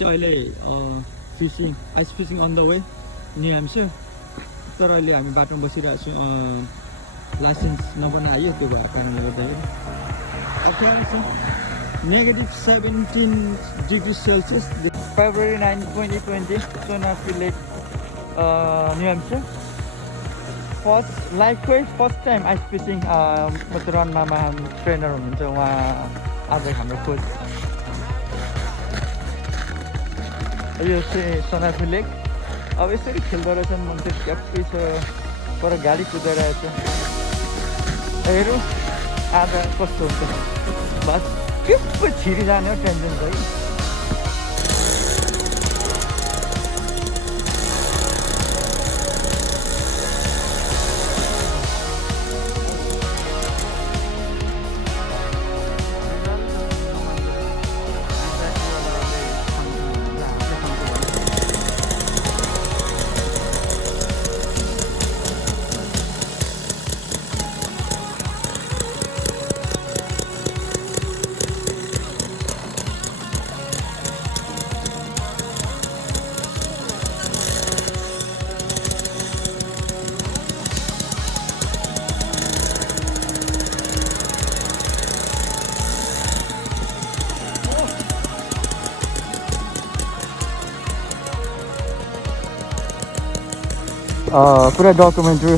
चाहिँ अहिले fishing ice fishing on the way New Hampshire तर अहिले हामी बाटोमा बसिरहेको छौँ लाइसेन्स नबनायो त्यो भएको कारणले गर्दाखेरि अब त्यहाँ छ -17 degree Celsius February 9, 2020 Sonafi Lake New Hampshire first time ice fishing run मामा ट्रेनर हुनुहुन्छ उहाँ आज हाम्रो कोच यो चाहिँ सोनाफी लेक अब यसरी खेल्दो रहेछन् मान्छे ट्याक्कै छ पर गाडी कुदाइरहेको छ हेरौँ आज कस्तो हुन्छ बस के पो छिरी जाने हो टेन्सन छ कि पुरा डकुमेन्टहरू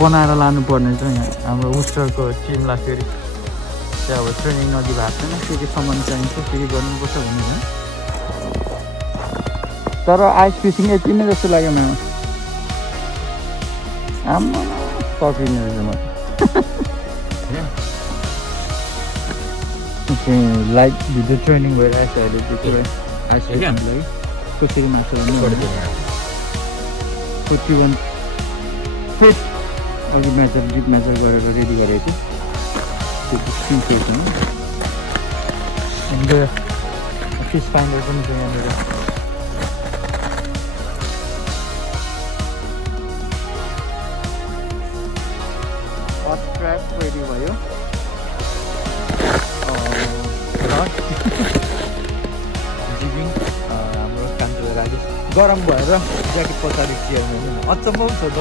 बनाएर लानुपर्ने छ यहाँ हाम्रो उस्टरको टिमलाई फेरि त्यहाँ अब ट्रेनिङ नदिई भएको छैन के सामान चाहिन्छ के गर्नुपर्छ भन्ने तर आइस फिसिङ यति नै जस्तो लाग्यो मलाई आम्मा सकिने रहेछ म लाइभ भिडियो ट्रेनिङ भइरहेको छ अहिले त्यो कुरा आइस फिसिङको लागि कसरी माछा 41 फिट अघि म्याचर डिप म्याचर गरेर रेडी गरेको थिएँ त्यो स्क्रिन फेसमा अन्त फिस फाइन्डर पनि छ यहाँनिर फर्स्ट ट्र्याप रेडी भयो जिगिङ हाम्रो कान्छो राजेश गरम भएर ज्याकेट पछाडि चियाउनु अचम्म छ त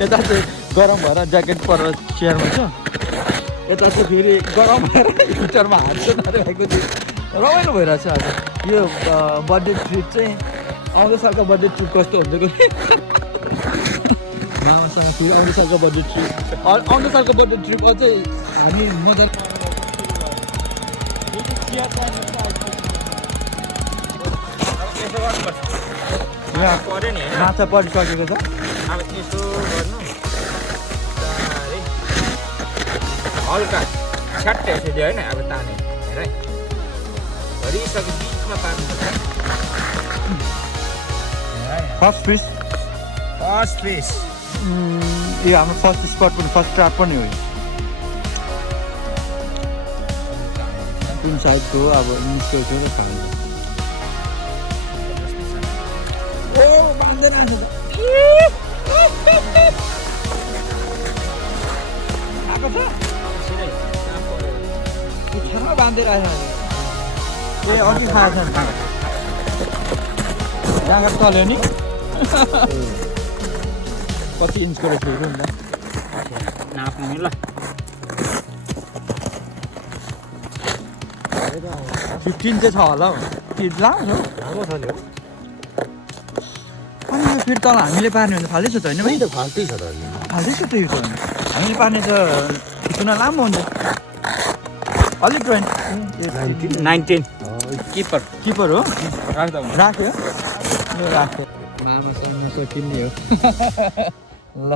यता चाहिँ गरम भएर ज्याकेट परेर चेयरमा छ यता चाहिँ फेरि गरम भएर हिटरमा हात छ भएको थियो रमाइलो भइरहेछ आज यो बर्थडे ट्रिप चाहिँ आउँदो सालको बर्थडे ट्रिप कस्तो हुन्छ मामासँग फेरि आउँदो सालको बर्थडे ट्रिप अझै हामी मजा माछा परिसकेको छ अब यसो गर्नु हल्का छ्याट्टै यसरी होइन अब ताने हेर भरिसके बिचमा पार्नुपर्छ फर्स्ट फिस यो हाम्रो फर्स्ट स्पट पनि फर्स्ट ट्र्याप पनि हो कुन साइडको अब निस्केको थियो र खान्छ ओ बाँध्दैन आएको छ छामा बाँधेर आएको ए अघि खाएको छ गाँगा चल्यो नि कति इन्चको रहेछ हेरौँ न नाप्नु नि ल 15 चाहिँ छ होला हौ लामो छ नि अनि यो फेरि तल हामीले पार्ने भने फाल्दै छ त होइन भाइ फाल्टै छ त फाल्दै छ त यो त हामीले पार्ने त खिच्न लामो हुन्छ अलिक 19 किपर हो राख्दा राख्यो यो राख्यो मामासँग सकिने हो ल